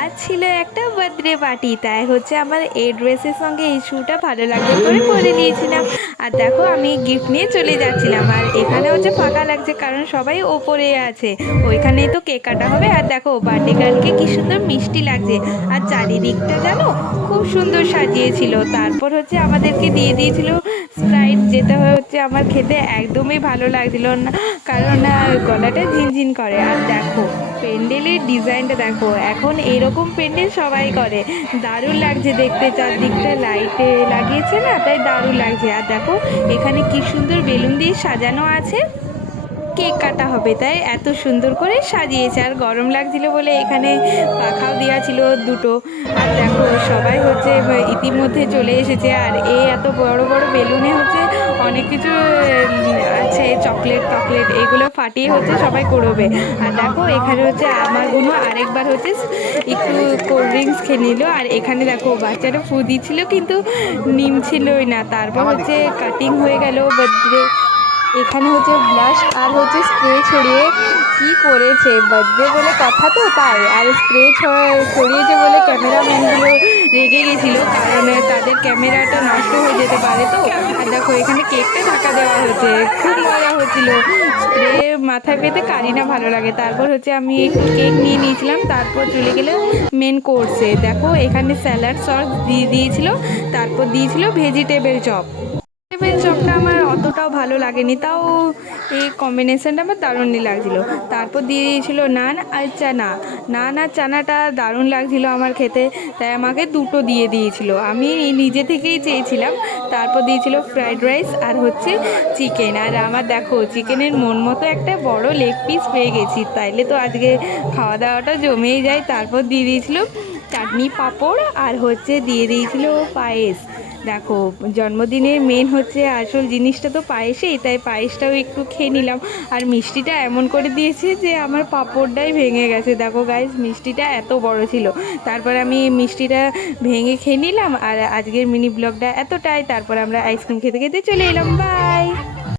আজ ছিল একটা বার্থডে পার্টি, তাই হচ্ছে আমার এই ড্রেসের সঙ্গে এই শ্যুটা ভালো লাগবে করে পরে নিয়েছিলাম। আর দেখো আমি গিফট নিয়ে চলে যাচ্ছিলাম, আর এখানে হচ্ছে ফাঁকা লাগছে কারণ সবাই ওপরে আছে। ওইখানেই তো কেক কাটা হবে। আর দেখো বার্থডে গার্লকে কি সুন্দর মিষ্টি লাগছে, আর চারিদিকটা জানো খুব সুন্দর সাজিয়েছিল। তারপর হচ্ছে আমাদেরকে দিয়ে দিয়েছিল স্প্রাইট, যেটা হচ্ছে আমার খেতে একদমই ভালো লাগছিল না, কারণ গলাটা ঝিনঝিন করে। আর দেখো প্যান্ডেলের ডিজাইনটা দেখো, এখন এরকম প্যান্ডেল সবাই করে, দারুণ লাগছে দেখতে। চারদিকটা লাইটে লাগিয়েছে না, তাই দারুণ লাগছে। আর দেখো এখানে কি সুন্দর বেলুন দিয়ে সাজানো আছে, কেক কাটা হবে তাই এত সুন্দর করে সাজিয়েছে। আর গরম লাগছিল বলে এখানে পাখাও দেওয়া ছিল দুটো। আর দেখো সবাই হচ্ছে ইতিমধ্যে চলে এসেছে, আর এই এত বড় বড় বেলুনে হচ্ছে অনেক কিছু আছে, চকলেট টকলেট এগুলো ফাটিয়ে হচ্ছে সবাই করবে। আর দেখো এখানে হচ্ছে আমার বোনও আরেকবার হচ্ছে একটু কোল্ড ড্রিঙ্কস খেয়ে নিল। আর এখানে দেখো বাচ্চাটা ফু দিচ্ছিল কিন্তু নিমছিলই না। তারপর হচ্ছে কাটিং হয়ে গেল বার্থডে। এখানে হচ্ছে ব্লাশ আর হচ্ছে স্প্রে ছড়িয়ে কি করেছে, বার্থডে বলে কথা তো তাই। আর স্প্রে ছড়িয়েছে বলে ক্যামেরাম্যানগুলো রেগে গেছিলো, কারণ তাদের ক্যামেরাটা নষ্ট হয়ে যেতে পারে তো। আর দেখো এখানে কেকটা ঢাকা দেওয়া হয়েছে, খুব মজা হচ্ছিলো। স্প্রে মাথায় পেতে কারি না ভালো লাগে। তারপর হচ্ছে আমি একটু কেক নিয়ে নিয়েছিলাম, তারপর চলে গেলে মেন কোর্সে। দেখো এখানে স্যালাড সস দিয়ে দিয়েছিল, তারপর দিয়েছিল ভেজিটেবল চপ। ভেজিটেবল চপটা আমার অতটাও ভালো লাগেনি, তাও এই কম্বিনেশানটা আমার দারুণই লাগছিলো। তারপর দিয়ে দিয়েছিলো নান আর চানা। নান আর চানাটা দারুণ লাগছিলো আমার খেতে, তাই আমাকে দুটো দিয়ে দিয়েছিলো, আমি নিজে থেকেই চেয়েছিলাম। তারপর দিয়েছিল ফ্রাইড রাইস আর হচ্ছে চিকেন। আর আমার দেখো চিকেনের মন মতো একটা বড় লেগ পিস পেয়ে গেছি, তাইলে তো আজকে খাওয়া দাওয়াটা জমেই যায়। তারপর দিয়ে দিয়েছিলো চাটনি পাঁপড়, আর হচ্ছে দিয়ে দিয়েছিল পায়েস। দেখো জন্মদিনের মেন হচ্ছে আসল জিনিসটা তো পায়েসেই, তাই পায়েসটাও একটু খেয়ে নিলাম। আর মিষ্টিটা এমন করে দিয়েছে যে আমার পাঁপড়টাই ভেঙে গেছে। দেখো গাইস মিষ্টিটা এত বড় ছিল। তারপর আমি মিষ্টিটা ভেঙে খেয়ে নিলাম। আর আজকের মিনি ব্লগটা এতটাই। তারপর আমরা আইসক্রিম খেতে খেতে চলে এলাম। বাই।